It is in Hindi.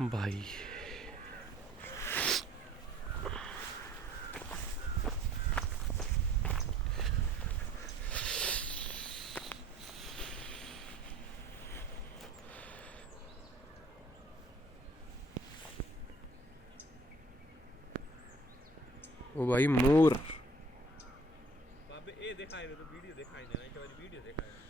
भाई ओ भाई मोर बाबे ए दिखाए तो वीडियो दिखाई देना, एक बार वीडियो दिखाए।